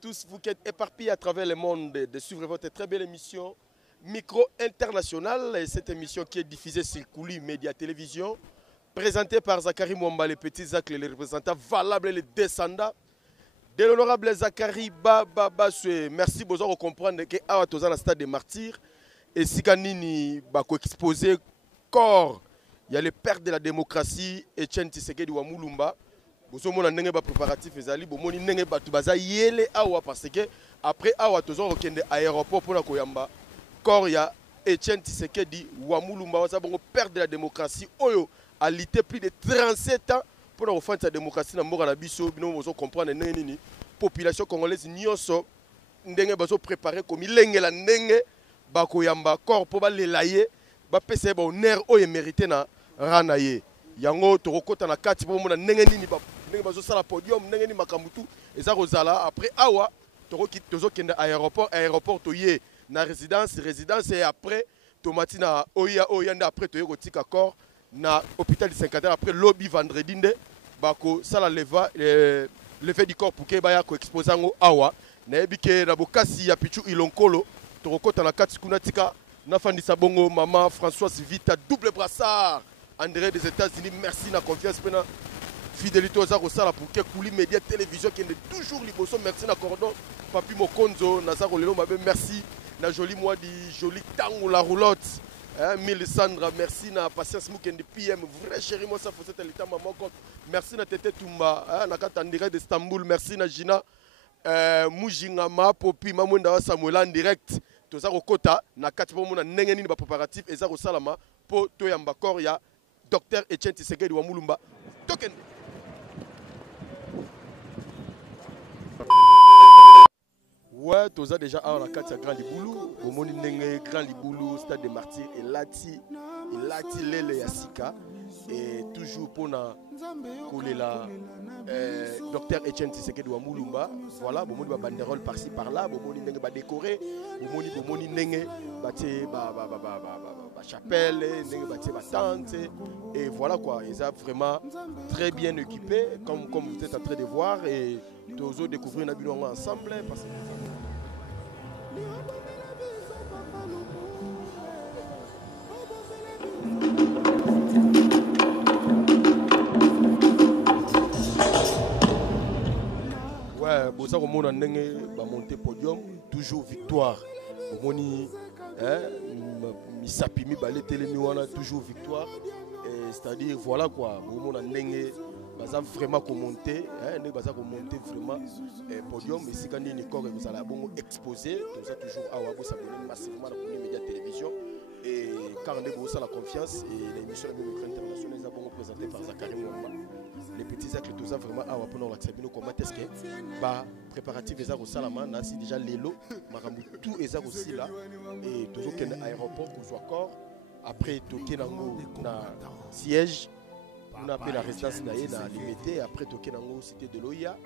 tous, vous qui êtes éparpillés à travers le monde, de suivre votre très belle émission Micro International. Et cette émission qui est diffusée sur Kouli Média Télévision, présentée par Zachary Mwamba, les petits Zach, les représentants valables, les descendants de l'honorable Zachary Babaswe. Merci beaucoup de comprendre que à Toza, stade des martyrs, et si Kanini bako exposé corps, il y a le père de la démocratie, Etienne Tshisekedi wa Mulumba. Vous avez des préparatifs, vous avez des parce que après awa tozo okende aéroport pour la koyamba corps ya Etienne Tshisekedi wa Mulumba wa bongo père de la démocratie oyo a lutté plus de 37 ans pour offrir sa démocratie na mboka na biso bino mozo comprendre nini population congolaise nyonso ndenge bazo préparer comme ilengela ndenge bakoyamba corps pour ba lelaye ba pese ba honneur oyo mérité na rana ye yango tokokota na kati pour mona ndenge nini ba ndenge bazo sala podium ndenge ni makamutu eza kozala après awa tozo kende aéroport toye na résidence et après tomati na oya nda après toye kotika corps na hôpital du 50 après lobby vendredi nde bako sala levé du corps pour ke baya ko exposer ngo awa na ebike na bokasi ya pichu ilonkolo tokokota na kati kuna tika na fandisa bongo maman Françoise Vita double brassard André des États-Unis, merci na confiance pena fidélité aux arosala pour que Kouli Média Télévision qui est toujours liboso, merci na cordon Papi Mokonzo Nazaro Lelo Mabe, merci na joli moi di joli tango la roulotte Mille Sandra, merci na patience Moukendi PM, vrai chéri moi ça faut cette l'état maman compte, merci na Tete Tumba na kata en direct d'Istanbul, merci na Gina Mujingama Popi Mamwenda wa Samuel en direct toza kota na kati po mona ndenge nini ba préparatif eza kosalama po toyamba corps ya Docteur Etienne Tshisekedi wa Mulumba. Token. Ouais, tu as déjà à la carte Grand Liboulou. Au monde Grand Liboulou, stade des martyrs et Lati Lele Yassika. Et toujours pour na couler la Docteur Etienne Tshisekedi wa Mulumba. Voilà, bon moni ba banderole par-ci par-là, bon moni nenge ba décorer, bon moni nenge ba chapelle, nenge ba tente et voilà quoi, ils sont vraiment très bien équipés comme vous êtes en train de voir et tous découvrir Nabino ensemble parce que ça on a monté podium toujours victoire omoni misapi mibale telemi wana toujours victoire c'est-à-dire voilà quoi on a ndenge baza vraiment monter ne baza monter vraiment podium et si quand ni corps vous allez bon exposer tout ça toujours à Wabo s'abonner massivement à la Média Télévision et quand on a la confiance et l'émission internationale est bon présentée par Zachary Mwamba. Les petits actes tout ça vraiment à pour l'accepter comment est-ce que bah préparatif les au salama na si déjà l'élo maramu tout les aussi là et toujours qu'un aéroport qu'on soit corps après toquer na siège on appelle la résidence na limité après toquer nango cité de l'Oya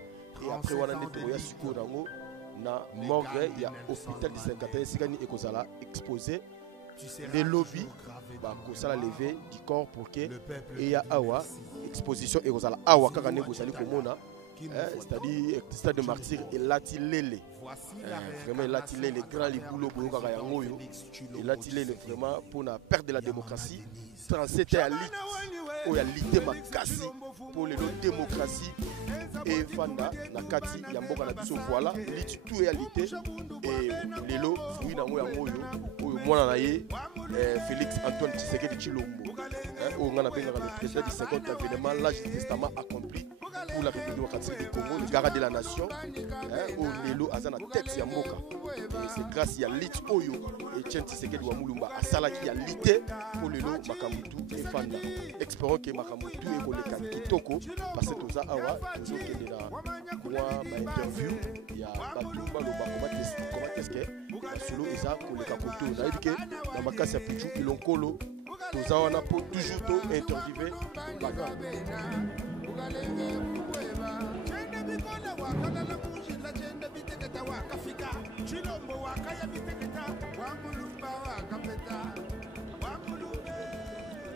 et après on a nettoyé suko nango na morgue il y a hôpital du 51 sikani et kozala exposé les lobbies bah qu'on ça lever du corps pour que et ya awa exposition et kozala awa kaka ne bozali komona c'est-à-dire stade de martyr et Lati Lele vraiment Lati Lele grand liboulot boyo kaka yango yo et Lati Lele vraiment pour la perte de la démocratie 37 à lit o ya lité makasi pour les démocratie et fanda na kati ya mboka na biso voilà lit tout ya lité et lelo fruit nango yango yo oyo mwana na ye Félix Antoine Tshisekedi Tshilombo on a appelé le président du 50e événement l'âge du testament accompli pour la République démocratique du Congo, le garant de la nation, au Lelo Azana tête Yamboka. Et c'est grâce à Lit Oyo et Etienne Tshisekedi wa Mulumba à Salaki à Lité pour Lelo Makamutu et Fanda. Espérons que Makamutu et Koleka Kitoko parce que tout ça awa toujours qu'il est là moi ma interview il y a Batumba le comment est-ce que solo Isa Koleka Koto na dit que na makasi ya Pichu Ilonkolo tout ça on a toujours tout interviewé bagarre.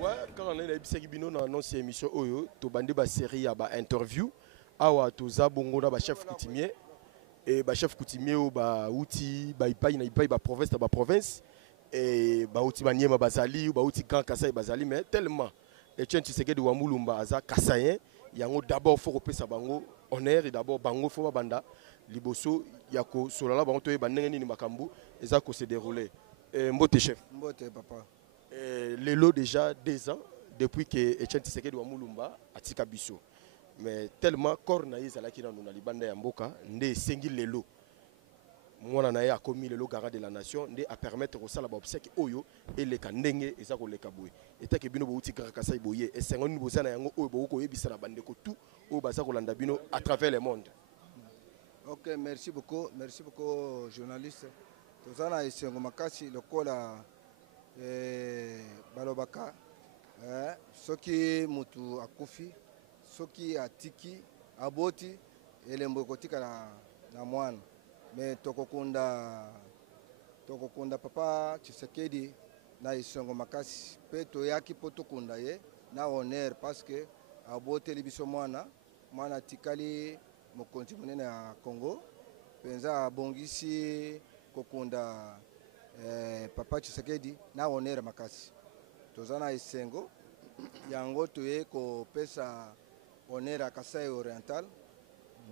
Ouais, quand on est dans notre émission Oyo, to bande ba série ya ba interview awa to za bongo na ba chef coutumier et ba chef coutumier ba outil ba ipai na ipai ba province et ba outil Maniema bazali ou ba outil Grand Kassai bazali mais tellement Etienne Tshisekedi wa Mulumba aza Kassayen yango d'abord faut repesa bango honneur et d'abord bango faut banda liboso yako solala bango to bandenge ni makambu eza ko se dérouler mbote chef mbote papa lelo déjà 2 ans depuis que Etienne Tshisekedi wa Mulumba atika biso mais tellement corps na ezalaki na na libanda ya mboka nde sengi lelo mwana na ye akomi lelo garant de la nation nde a permettre kosala ba obsèque oyo eleka ndenge eza koleka boye etake bino bouti Kasai boye esengo ni bozana yango oyo boko yebisa na bandeko tout oyo baza kolanda bino à travers le monde. Ok, merci beaucoup journaliste. Tozana esengo makasi lokola balobaka soki mutu akufi soki atiki aboti elembo kotika na mwana mais tokokunda papa Tshisekedi na esengo makasi pe toyaki po tokunda ye na honneur parce que aboteli biso mwana tikali mokonzi monene ya Congo penza abongisi kokunda papa Tshisekedi na honneur makasi tozana esengo yango toye kopesa honneur à Kasai Oriental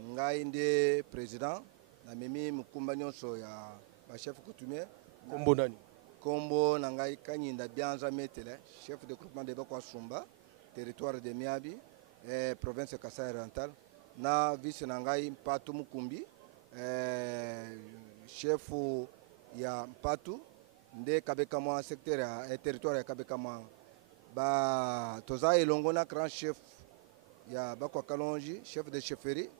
ngai nde président na mimi mukumba nyonso ya ba chef coutumier kombo nani kombo na ngai Kanyinda Bianza Metele chef de groupement de Bakwa Sumba territoire de Miabi province Kasai Oriental na vice na ngai Mpatu Mukumbi chef ya Mpatu nde kabeka mwa secteur ya territoire ya kabeka mwa ba toza elongo na grand chef ya Bakwa Kalonji chef de chefferie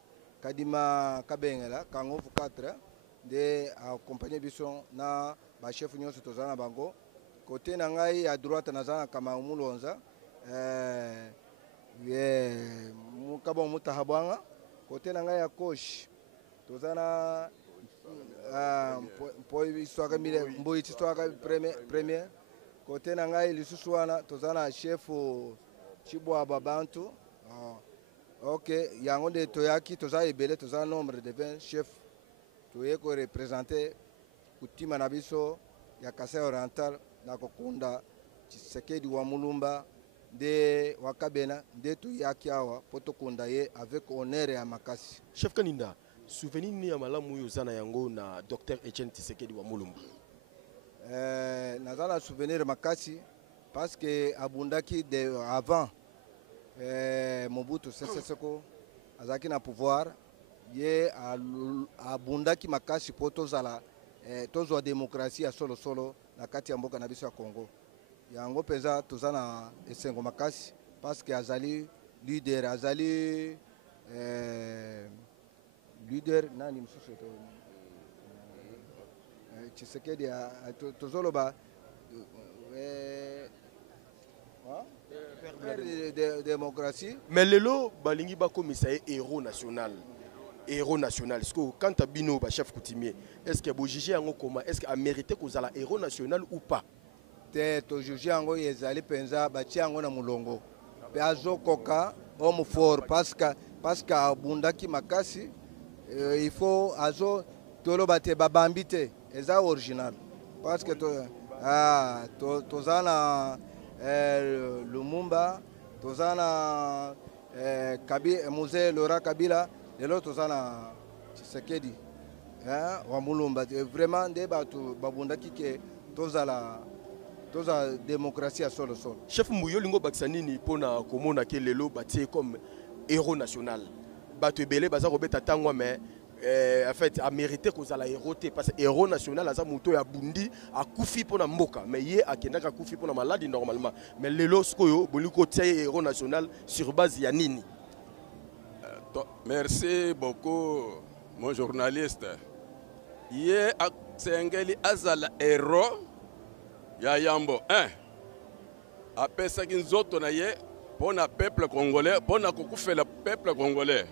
Kadima Kabengela Kango 4 de accompagner biso na ba chef nyonso tozana bango côté na ngai à droite nazana kama mulonza mukabo mutahabwanga côté na ngai ya gauche tozana po histoire mile mbo histoire premier côté na ngai lisusu wana tozana chef Chibwa Babantu. Ok, yango de toyaki toza ebele toza nombre de 20 chefs toye ko représenter kutima na biso ya Kasai Oriental na kokunda Tshisekedi wa Mulumba de wakabena de toyaki awa potokunda ye avec honneur ya makasi. Chef Kaninda, souvenir ni ya malamu yo zana yango na Dr Etienne Tshisekedi wa Mulumba. Nazala souvenir makasi parce que abundaki de avant Mobutu Sese Seko azaki na pouvoir ye abundaki makasi po tozala tozwa démocratie ya solo na kati ya mboka na biso ya Congo yango peza tozana esengo makasi parce que azali leader azali leader nani msusu Tshisekedi tozoloba de démocratie. Mais lelo balingi ba komisa héros national. Héros national. Est-ce que quand abino ba chef coutumier, est-ce que bo juger yango comment? Est-ce que a mérité ko zala héros national ou pas? Te to juger yango yezali penza ba ti yango na mulongo. Pe azo koka homme fort parce que abundaki makasi il faut azo tolo bate babambite eza original parce que tozana Lumumba tozana musée Laurent Kabila lelo tozana Tshisekedi wa Mulumba vraiment nde batu babundaki ke toza démocratie à solo. Chef Mbuyo lingo baksanini pona komona ke lelo batie comme héros national batu ebele baza kobeta tangwa mais en fait a mérité que ça la héros parce que héros national aza muto ya bundi a kufi pona mboka mais ye akendaka kufi pona maladie normalement mais lelo skoyo boliko tie héros national sur base ya nini. Merci beaucoup mon journaliste. Ye aksengeli azala héros ya yambo apesa kinzoto na ye pona peuple congolais pona kokufela peuple congolais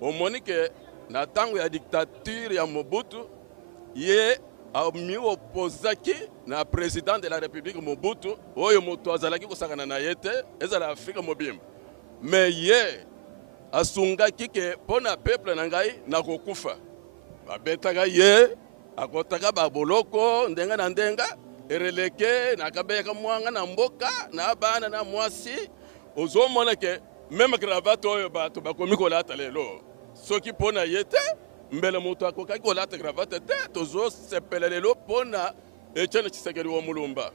omonike na tango ya dictature ya Mobutu ye ami opposaki na président de la République Mobutu oyo moto azalaki kosakana na yete ezala Afrika mobimba mais ye asungaki ke pona peuple na ngai na kokufa babetaka ye akotaka baboloko ndenga na ndenga ereleke nakabeka mwanga na mboka na bana na mwasi ozomona ke même cravate oyo bato bakomi kolata lelo soki mpona ye te mbele moto akokaki kolata cravate te tozosepela lelo mpona Etienne Tshisekedi wa Mulumba.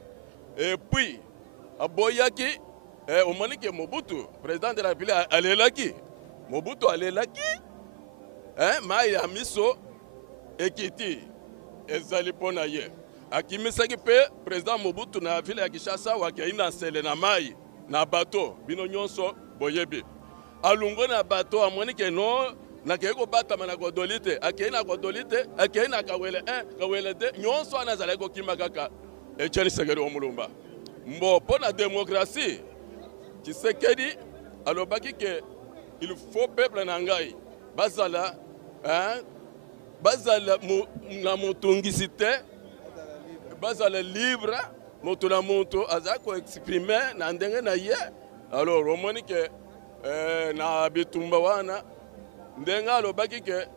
Et puis aboyaki omoni ke Mobutu président de la République alelaki Mobutu alelaki mai ya miso ekiti ezali mpona ye akimisaki mpe président Mobutu na ville ya Kinshasa wakei na nsele na mai na bato bino nyonso boyebi alungo na bato amoni ke no nakei kobatama na kodoli te akei na kodoli te akei na kawele 1 kawele 2 nyonso wana azalaki kokima kaka Etienne Tshisekedi wa Mulumba mbo mpona démocratie Tshisekedi alobaki ke il faut peuple na ngai bazala na motungisi te bazala libre moto na moto aza koexprime na ndenge na ye alors omoni ke na bitumba wana ndenge alobaki ke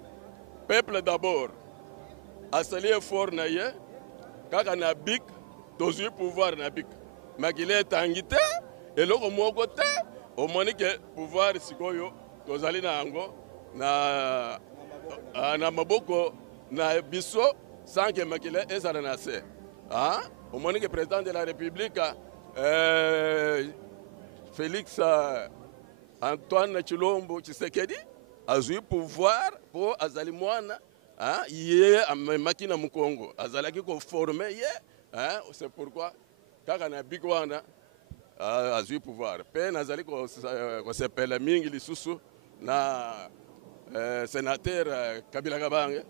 peuple d'abord asali effort na ye kaka na bik tozwi pouvoir na bik makili etangi te eloko moko te omoni ke pouvoir sikoyo tozali na yango na maboko na biso sans que makili ezala na se omoni ke président de la République Félix Antoine Tshilombo Tshisekedi azwi pouvoir po azali mwana ye amemaki na Mukongo azalaki koforme ye c'est pourquoi kaka na bik wana azwi pouvoir mpe nazali kosepela mingi lisusu na sénateur Kabila Kabange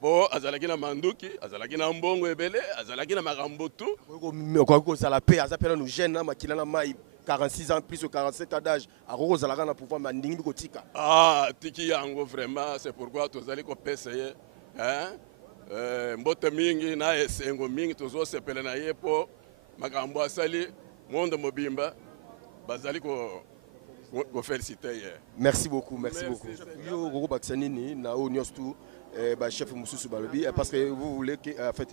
po azalaki na manduki azalaki na mbongo ebele azalaki na makambo tu okoki kozala mpe aza mpe nanu jeune na makila na mai 46 ans plus ou 47 ans d'âge akoki kozalaka na pouvoir mandingi bikotika tiki yango vraiment c'est pourquoi tozali kopesa ye mbote mingi na esengo mingi tozosepela na ye po makambo asali monde mobimba bazali féliciter ye. Merci beaucoup, merci beaucoup. Yo Goro Baksanini na o nyostou chef Moussou Balobi parce que vous voulez que en fait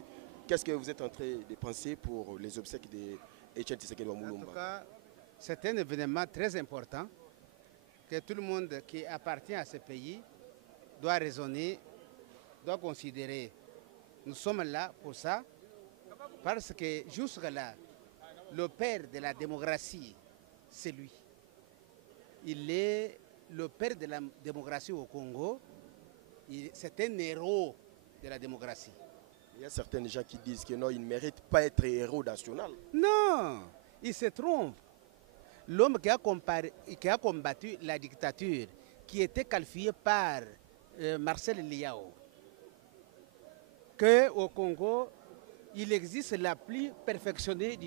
qu'est-ce que vous êtes en train de penser pour les obsèques de Etienne Tshisekedi wa Mulumba? En tout cas, c'est un événement très important que tout le monde qui appartient à ce pays doit raisonner, doit considérer. Nous sommes là pour ça parce que jusque-là, le père de la démocratie, c'est lui. Il est le père de la démocratie au Congo. C'est un héros de la démocratie. Il y a certains gens qui disent que non, il ne mérite pas d'être héros national. Non, il se trompe. L'homme qui a combattu la dictature, qui était qualifié par Marcel Liao, qu'au Congo, il existe la plus perfectionnée,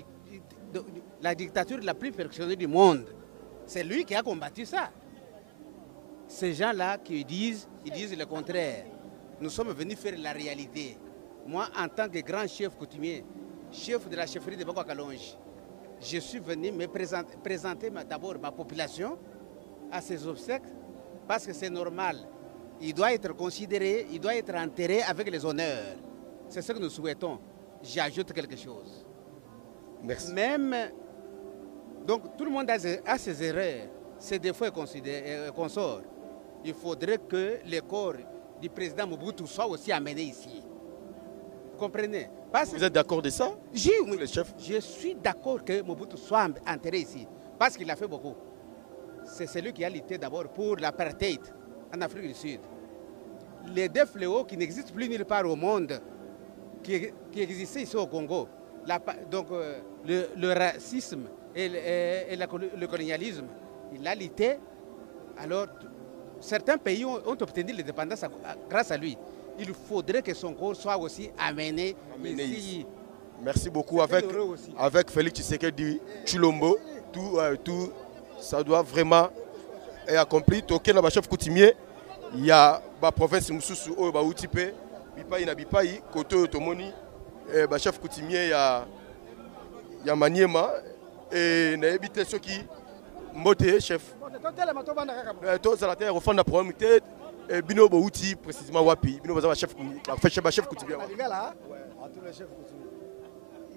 la dictature la plus perfectionnée du monde. C'est lui qui a combattu ça. Ces gens-là qui disent le contraire. Nous sommes venus faire la réalité. Moi, en tant que grand chef coutumier, chef de la chefferie de Boko Kalonji, je suis venu me présenter d'abord ma population à ces obsèques parce que c'est normal. Il doit être considéré, il doit être enterré avec les honneurs. C'est ce que nous souhaitons. J'ajoute quelque chose. Merci. Même, donc tout le monde a ses erreurs, ses défauts et consorts. Il faudrait que le corps du président Mobutu soit aussi amené ici. Vous comprenez? Vous êtes d'accord de ça? Je suis d'accord que Mobutu soit enterré ici, parce qu'il a fait beaucoup. C'est celui qui a lutté d'abord pour l'apartheid en Afrique du Sud. Les deux fléaux qui n'existent plus nulle part au monde, qui existaient ici au Congo, donc le racisme et le colonialisme, il a lutté. Alors, certains pays ont obtenu l'indépendance grâce à lui. Il faudrait que son corps soit aussi amené ici. Merci beaucoup. Avec Félix Tshisekedi Tshilombo, tout ça doit vraiment être accompli. Toké na chef coutumier, il y a la province Moussou au Baoutipe, Bipaï na Bipaï, Koto Tomoni, chef coutumier, il y a Maniema, et na habité ceux qui Mbote chef. Tous à la terre au fond de la problème, Bino Bouti, précisément Wapi, Bino Baza chef coutumier.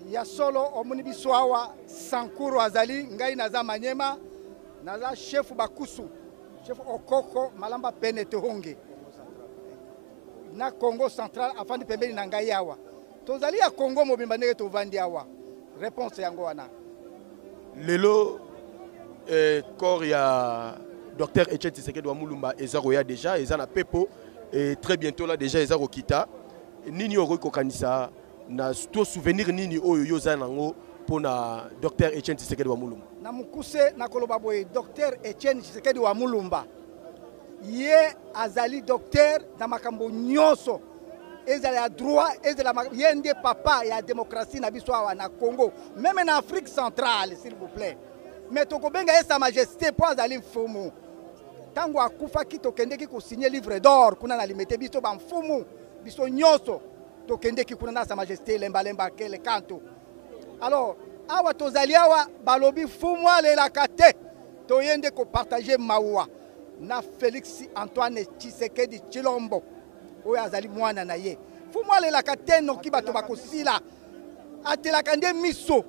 Il y a solo Omuni Swawa, Sankuru Azali, Ngai Naza Manyema, Naza chef Bakusu, chef Okoko, Malamba Penete Honge. Na Congo central, afin de pembeni Nangayawa. Tozali à Congo Mobimbanere to Vandiawa. Réponse Yangoana. Lelo, corps il y a Dr Etienne Tshisekedi Wamulumba, Ezaroya déjà, Ezana Pepo, et très bientôt là déjà Ezaro Kita. Nini Oroiko Kanisa, na to souvenir Nini Oyo Zanango pour na Dr Etienne Tshisekedi Wamulumba. Na mukuse na kolobaboye Dr Etienne Tshisekedi Wamulumba. Ye azali docteur na makambo nyoso. Ezali ya droit, ezali yende papa ya démocratie na biso na Congo, même en Afrique centrale s'il vous plaît. Mais tokobenga sa majesté po azali mfumu. Tango akufa ki tokendeki ko signer livre d'or kuna na limete biso ba mfumu, biso nyoso tokendeki kuna na sa majesté lemba kele kanto. Alors, awa tozali awa balobi fumu alela kate. Toyende ko partager mawa na Félix Antoine Tshisekedi Tshilombo. Oyo azali mwana na ye. Fumu alelaka te noki bato bakosila. Atelaka nde miso.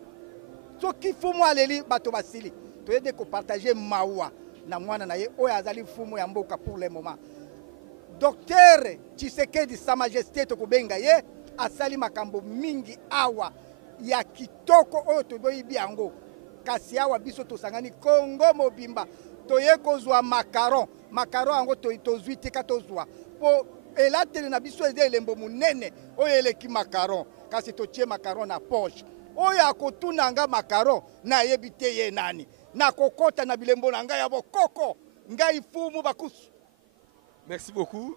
Soki fumu aleli bato basili. Toyende ko partager mawa na mwana na ye. Oyo azali fumu ya mboka pour le moment. Docteur Tshisekedi sa majesté tokobenga ye asali makambo mingi awa ya kitoko oyo toboyibi yango. Kasi awa biso tosangani Congo mobimba. Toye kozwa macaron. Macaron yango tozwi tika tozwa. Po elateli na biso eze elembo munene oyo eleki macaron kasi totie macaron na poche oyo akotuna nga macaron na yebi te ye nani na kokota na bilembo na ngai ya bokoko ngai fumu bakusu. Merci beaucoup.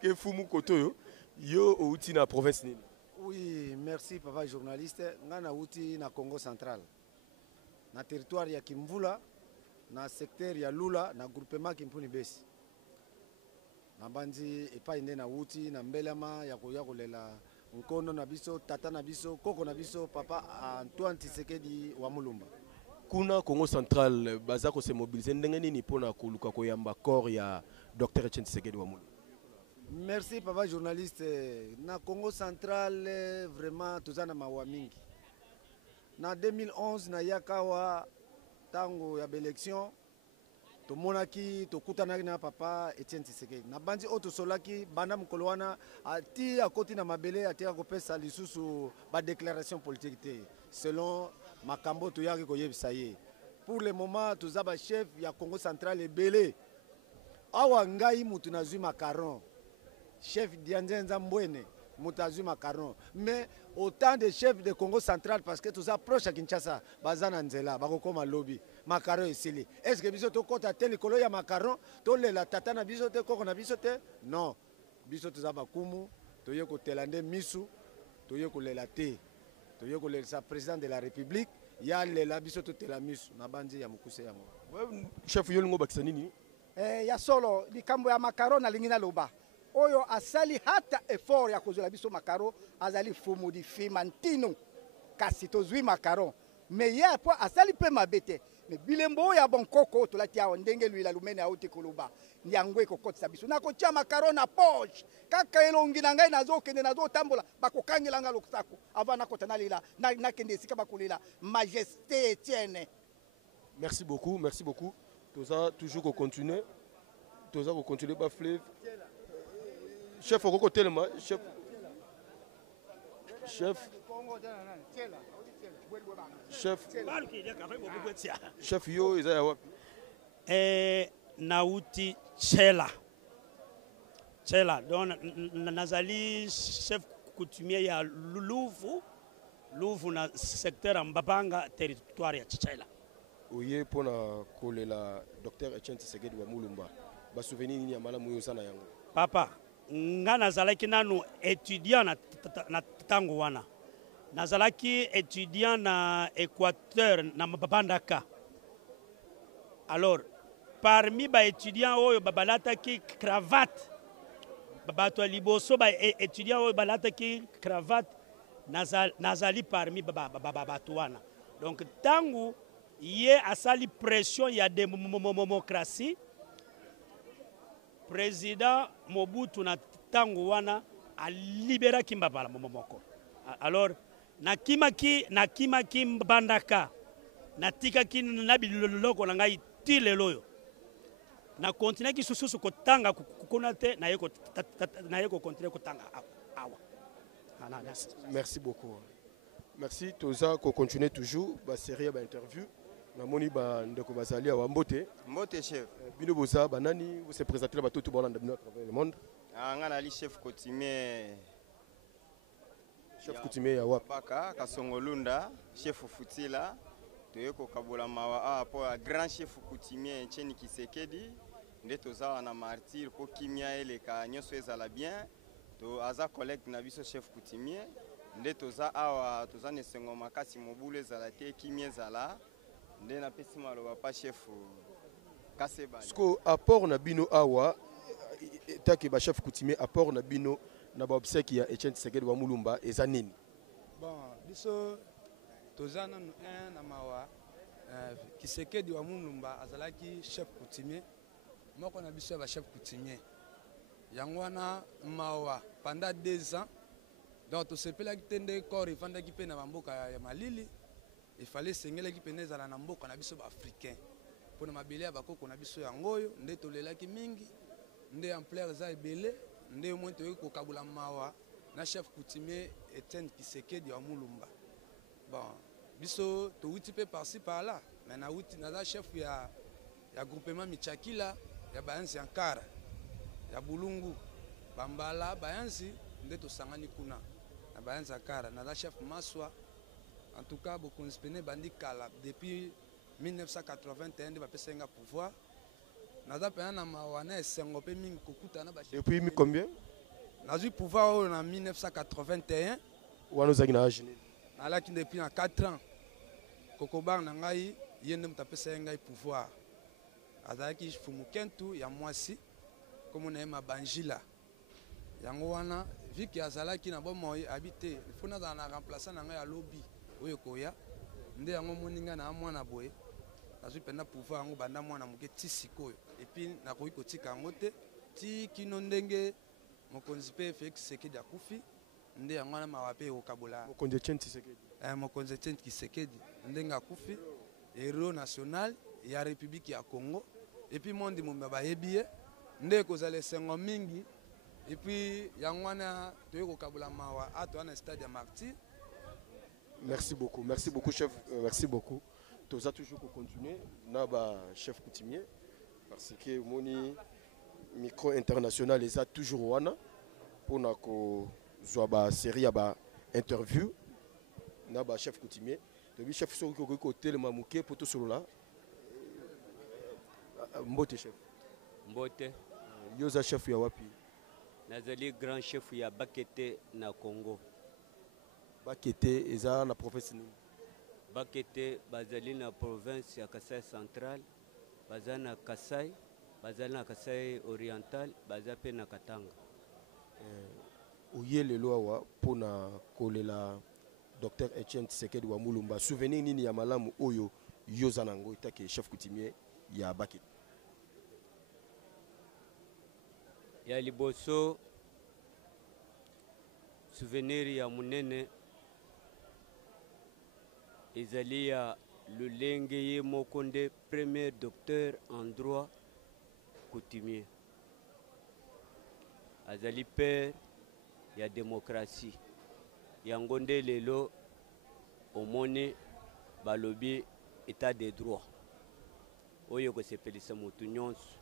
Que fumu kotoyo yo outi na province nini? Oui, merci papa journaliste. Nga na outi na Congo central. Na territoire ya Kimvula, na secteur ya Lula, na groupement Kimpuni Besi. Nabandi epai nde na wuti na mbelama ya kolela nkono na biso tata na biso koko na biso papa Antoine Tshisekedi Wamulumba. Kuna Congo central baza ko se mobiliser ndenge nini pona koluka koyamba corps ya Dr Etienne Tshisekedi Wamulumba. Merci papa journaliste. Na Congo central vraiment tozana mawa mingi. Na 2011 na yakawa tango ya élection tomonaki tokutanaki na papa Etienne Tshisekedi na bandi oto solaki banda mukolo wana ati akoti na mabele ati akopesa lisusu ba déclaration politique te selon makambo toyaki koyebisa ye. Pour le moment toza ba chef ya Congo central ebele awa ngai mutu nazwi macaron chef Dianzenza Mbwene mutu azwi macaron mais autant de chefs de Congo central parce que toza proche à Kinshasa bazana nzela bakokoma lobby macaron esili. Est-ce que biso tokota te likolo ya macaron tolela tata na biso te koko na biso te? Non, biso toza bakumu toye kotela nde misu toye kolela te toye kolela président de la République ya lela biso totela misu na bandi ya mukuse yango. Chef yolingo bakisa nini? Ya solo likambo ya macaron na lingina loba oyo asali hata effort ya kozela biso macaron azali fumu di fimantino kasi tozwi macaron mais ye po asali pe mabete mais bilembo ya bonkoko tolati awa ndenge lui la lumene auti koloba yango ekokotisa biso nakotia macaron na poche kaka elongi na ngai nazokende nazotambola bakokangela nga lokusako avant nakota nalela nakende esika bakolela majesté Etienne. Merci beaucoup, merci beaucoup. Toza toujours continuer. Toza continuer ba fleuve. Chef Okoko Telema, chef yo izaya wapi? Nauti Chela donc nazali chef coutumier ya Luvu na secteur Mbapanga territoire ya Chela. Oye pona kolela Dr Etienne Tshisekedi Wamulumba ba souvenir ni ya malamu yo sana yango. Papa nga nazalaki nanu étudiant na tango wana nazalaki étudiant na Équateur na Mbandaka. Alors parmi ba étudiants oyo balataki cravate bato liboso ba étudiants oyo balataki cravate nazali parmi bato wana. Donc tango ye asali pression ya démocratie président Mobutu na tango wana a libéré Kimbapala momoko. Alors nakimaki mbandaka natikaki na biloko na ngai ti lelo yo. Na continue ki sususu kotanga kuna te na yeko continue kotanga awa. Merci beaucoup. Merci Toza ko continuer toujours ba série ba interview. Na moni ba ndeko bazali wa Mbote. Mbote chef. Bino boza banani vous se présenter ba tout bolanda à travers le monde. Ngana li chef coutumier. Chef coutumier ya wapi? Baka Kasongolunda, chef Futila. Toyeko kabola mawa po grand chef coutumier Etienne Tshisekedi. Nde toza na martyr po kimia ele ka nyoso ezala bien. To aza collègue na biso chef coutumier. Nde toza awa toza nesengo makasi mobule ezala te kimia ezala. Nde na pesi maloba pa chef Kaseba. Sko apport na bino awa taki ba chef coutumier apport na bino na ba obsèque ya Etienne Tshisekedi wa Mulumba eza nini? Bon, biso toza na na mawa Tshisekedi wa Mulumba azalaki chef coutumier. Moko na biso ba chef coutumier. Yango wana mawa pendant 2 ans. Donc to sepela kitende corps ifanda ki pe na mboka ya Malili. Il fallait sengela ki peneza na mboka na biso ba africain. Pona mabele ya bakoko na biso ya ngoyo nde tolelaki mingi. Nde ampleur za ebele nde monto ko kabula mawa na chef coutumier Etienne Tshisekedi wa Mulumba. Bon, biso to wuti pe par-ci par-là. Mais na wuti na chef ya groupement Michakila ya bayansi Ankara. Ya Bulungu Bambala bayansi nde to sangani kuna. Na bayansi Ankara na chef Maswa. En tout cas, beaucoup de bandi kala depuis 1981 de bapesenga pouvoir. Naza pena na mawana esengo pe mingi kokuta na ba. Depuis combien? Nazu pouvoir en 1981. Wana zaki na âge. Alaki depuis 4 ans. Kokobar na ngai yende mutapesenga pouvoir. Azaki fumu kentu ya mwasi comme na ma banjila. Yango wana viki azalaki na bomoyi habité. Funa za na remplacer na ngai ya lobby. Oyo koya nde yango moninga na mwana boye azwi penda pouvoir yango banda mwana muke ti sikoyo et puis na koyi kotika yango te ti kino ndenge mokonzi pe Félix Tshisekedi akufi nde yango na mawape okabola mokonzi Etienne Tshisekedi mokonzi Etienne Tshisekedi ndenge akufi héros national ya République ya Congo et puis monde mumba bayebiye nde kozala sengo mingi et puis yango na toyo kokabola mawa ato na stade ya Martyr. Merci beaucoup chef, merci beaucoup. Tous a toujours pour continuer, naba chef coutumier parce que moni micro international les a toujours wana pour na ko zoba série ba interview naba chef coutumier. Donc chef so ko côté le mamuke pour tout cela. Mbote chef. Mbote. Yoza chef ya wapi? Nazali grand chef ya Bakete na Congo. Bakete eza na province ni Bakete bazali na province ya Kasai central, bazali na Kasai, bazali na Kasai oriental, bazali pe na Katanga. Oye lelo awa pona kolela Dr Etienne Tshisekedi wa Mulumba. Souvenir nini ya malamu oyo yoza nango itake chef coutumier ya Bakete? Ya liboso souvenir ya munene ezali ya Lulenge ye Mokonde, premier docteur en droit coutumier. Azali père ya démocratie. Yangonde lelo omone balobi état de droit. Oyo ko sepelisa mutu nyonso.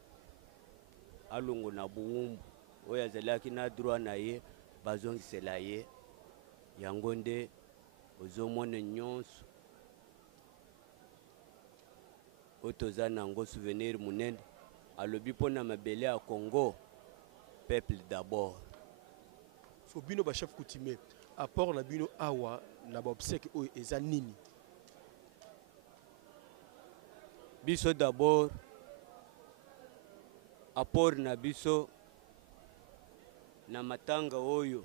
Alongo na buumbu. Oyo azalaki na droit na ye bazongisela ye. Yangonde ozomone nyonso. Otoza nango souvenir munene alobi pona mabele ya Congo peuple d'abord. So bino ba chef coutumier apport na bino awa na ba obsèque oyo eza nini? Biso d'abord apport na biso na matanga oyo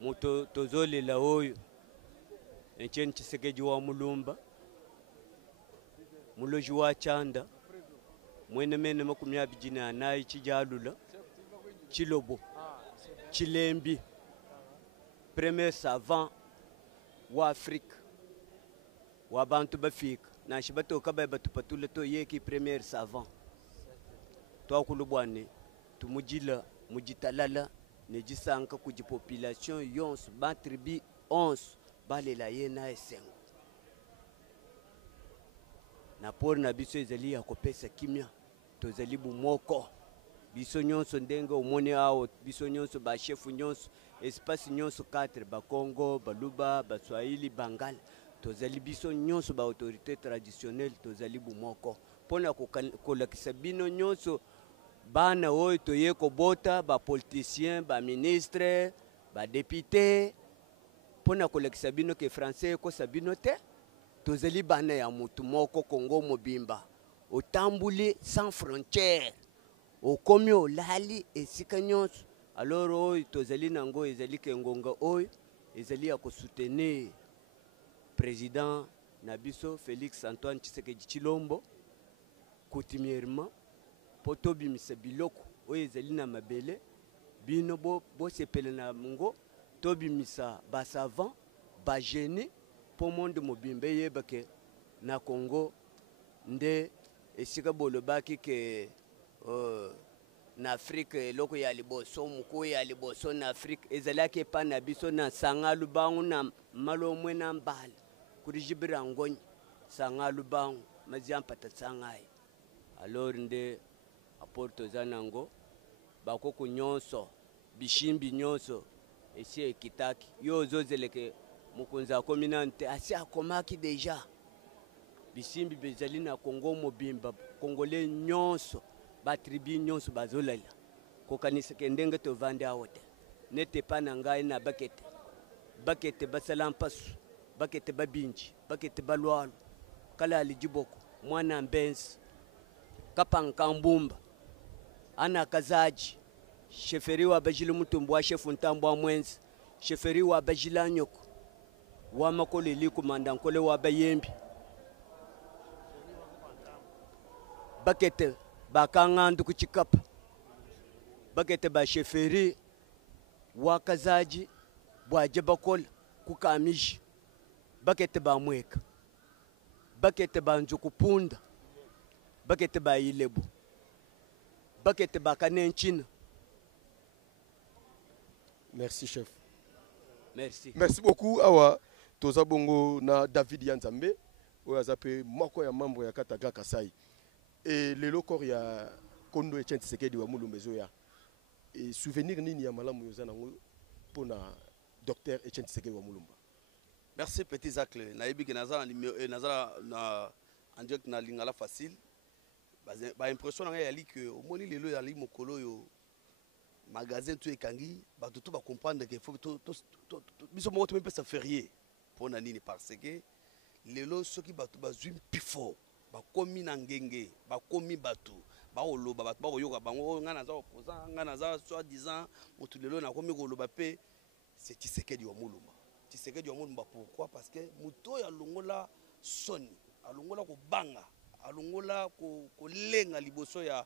moto tozolela oyo Etienne Tshisekedi wa Mulumba muloji wa Chanda mwene mene makumi abiri n'anayi Chijalula, Chilobo, Chilembi, premier savant wa Afrique, wa bantu bafika na shibato kaba batupatula to yeki premier savant. Toi kulubwane tumujila mujitalala nejisanka kuji population yons ba tribu 11 balela yena esengo. Na por na biso ezali ya kopesa kimia tozali bumoko biso nyonso ndenge omoni awo biso nyonso ba chef nyonso espace nyonso 4 ba Congo ba Luba ba Swahili Bangal tozali biso nyonso ba autorité traditionnelle tozali bumoko pona kolakisa bino nyonso bana oyo toye kobota ba politicien ba ministre ba député pona kolakisa bino ke français ko sabino te tozali bana ya mutu moko Congo mobimba otambuli sans frontières okomi olali esika nyonso alors oyo tozali nango ezali ke ngonga oyo ezali ya kosoutenir président Nabiso Félix Antoine Tshisekedi Tshilombo coutumièrement poto bimisa biloko oyo ezali na mabele bino bo sepele na mungo to bimisa ba savant ba génie po monde mobimba yebake na Congo nde esika bolobaki ke na Afrique loko ya liboso muko ya liboso na Afrique ezalaki pa na biso na sangalu bangu na malomwe na mbala kuri jibira ngonyi sangalu bangu maziampata sangai alors nde aporto zanango bakoko nyonso bishimbi nyonso esi ekitaki yo zozeleke mukunza kominante asi akomaki deja bisimbi bezali na Congo mobimba Congolais nyonso ba tribu nyonso bazolala kokanisa kendenge to vande awote nete pa na ngai na bakete basala mpasu bakete babinji bakete balwalo kala alijiboko mwana mbenzi kapanka mbumba ana kazaji sheferi wa bajili mutumbu wa shefu ntambu wa mwenzi sheferi wa bajila nyoko wa makole liku mandankole wa bayembi bakete bakangandu kuchikapa bakete ba sheferi wa kazaji bwaje bakola kukamishi bakete ba mweka bakete ba nzukupunda bakete ba ilebu bakete ba kanenchina. Merci chef. Merci. Merci beaucoup awa toza bongo na David Yanzambe oyo azape moko ya membre ya Kataga Kasai et lelo kor ya Kondo Etienne Tshisekedi wa Mulumba ezoya et souvenir nini ya malamu yoza nango pona docteur Etienne Tshisekedi wa Mulumba. Merci petit Zacle nayebi ke nazala na en direct na lingala facile ba impression nga yali que omoni lelo yali mokolo yo magasin tu ekangi ba tout ba comprendre que faut biso mo to pesa férié pona nini parce que lelo soki batu bazwi pifo bakomi na ngenge bakomi batu baoloba batu bakoyoka bango nga naza opposant nga naza soi-disant mutu lelo na komi koloba pe c'est Tshisekedi wa Mulumba. Tshisekedi wa Mulumba pourquoi? Parce que muto ya longola soni alongola ko banga alongola ko lenga liboso ya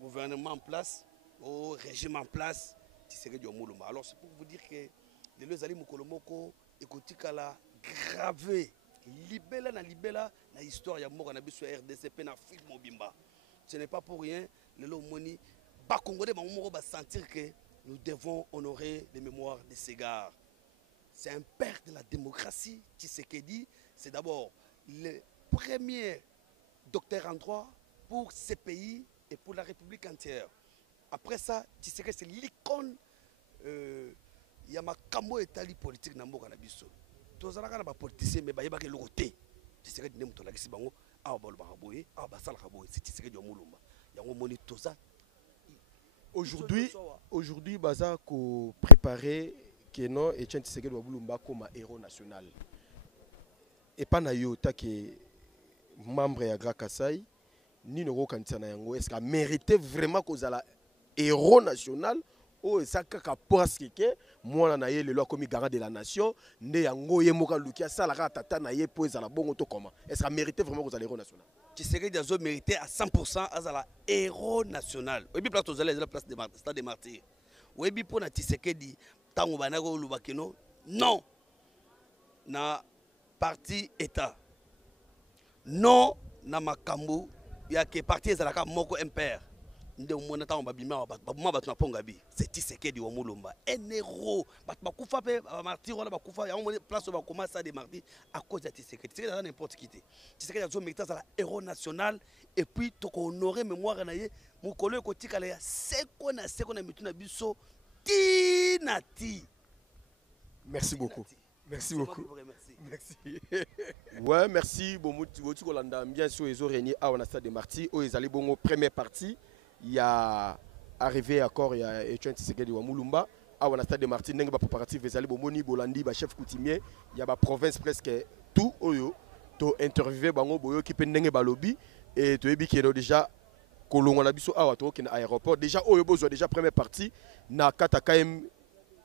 gouvernement en place au régime en place Tshisekedi wa Mulumba. Alors c'est pour vous dire que lelo ezali mokolo moko ekotikala gravé libela na histoire ya moko na biso RDC pe na Afrique mobimba. Ce n'est pas pour rien lelo moni ba Congolais ba moko ba sentir que nous devons honorer les mémoires de ces gars. C'est un père de la démocratie. Tshisekedi, c'est d'abord le premier docteur en droit pour ces pays et pour la République entière. Après ça, Tshisekedi, c'est l'icône il y a ma camo etali politique na mboka na biso. Tozalaka na ba politicien mais bayeba ke lokote. Tshisekedi nem to la kisi bango awa balo baraboye, awa basala raboye, c'est Tshisekedi wa Mulumba. Yango moni toza. Aujourd'hui baza ko préparer que non Etienne Tshisekedi wa Mulumba comme héros national. Et pas na yo ta que membre ya Grand Kasai ni no kanisa na yango est-ce qu'a mérité vraiment qu'on a héros national ou ça kaka parce que mwana na ye lelo akomi garant de la nation nde yango ye moka luki asalaka tata na ye po ezala bongo to comment est-ce que mérité vraiment kozala héros national Tshisekedi azo mérité à 100% azala héros national oyebi place tozala ezala place de stade des martyrs oyebi mpo na Tshisekedi ntango banaki oloba keno non na parti état non na makambo ya ke parti ezalaka moko MPR nde omona ntango babima bato na Pongabi c'est Tshisekedi wa Mulumba un héros bato bakufa mpe bamartir wana bakufa yango moni place oyo bakoma stade des martyrs à cause ya Tshisekedi. Tshisekedi aza n'importe qui te Tshisekedi azo mérite azala héros national et puis tokohonorer mémoire na ye mokolo ekotikala ya seko na mitu na biso ti na ti. Merci beaucoup. Merci beaucoup. Merci. Ouais, merci. Bon, tu Kolanda bien sûr ils ont régné à on a stade des martyrs où ils allaient bon première partie il y a arrivé accord il y a Etienne Tshisekedi wa Mulumba à on a stade des martyrs n'engue pas préparatif ils allaient bon moni bolandi ba chef coutumier il y a ba province presque tout oyo to interviewer bango boyo qui peut n'engue ba lobby et to ebi qui est déjà kolongo na biso awa to na aéroport déjà oyo bozo déjà première partie na kata KM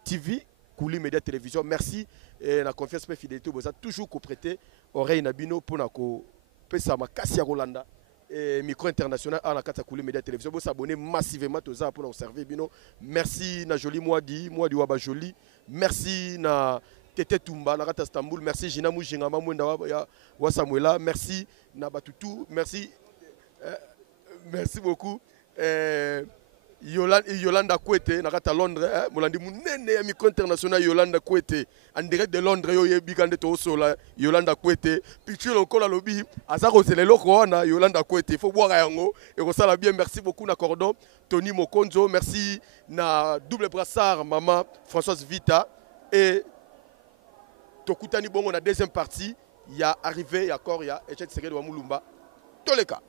TV Kouli Média Télévision. Merci et la confiance et fidélité. Vous avez toujours prêté oreille Nabino pour na ko pesa makasi ya Rolanda et micro international à la kata Kouli Média Télévision. Vous abonnez massivement tous ça pour nous servir bino. Merci na joli Mwadi waba joli. Merci na Tete Tumba na kata Istanbul. Merci Jina Mujinga Mamwenda wa Samuela. Merci na Batutu. Merci merci beaucoup. Yolanda Kwete nakata Londres molandi munene ya micro international Yolanda Kwete en direct de Londres yo yebi kande to sola Yolanda Kwete pichu lokola lobi azako zelelo ko na Yolanda Kwete faut boire yango et ko sala bien. Merci beaucoup na cordon Tony Mokonzo, merci na double brassard maman Françoise Vita et tokutani bongo na deuxième partie il y a arrivé accord il y a Etienne Tshisekedi wa Mulumba tous les cas.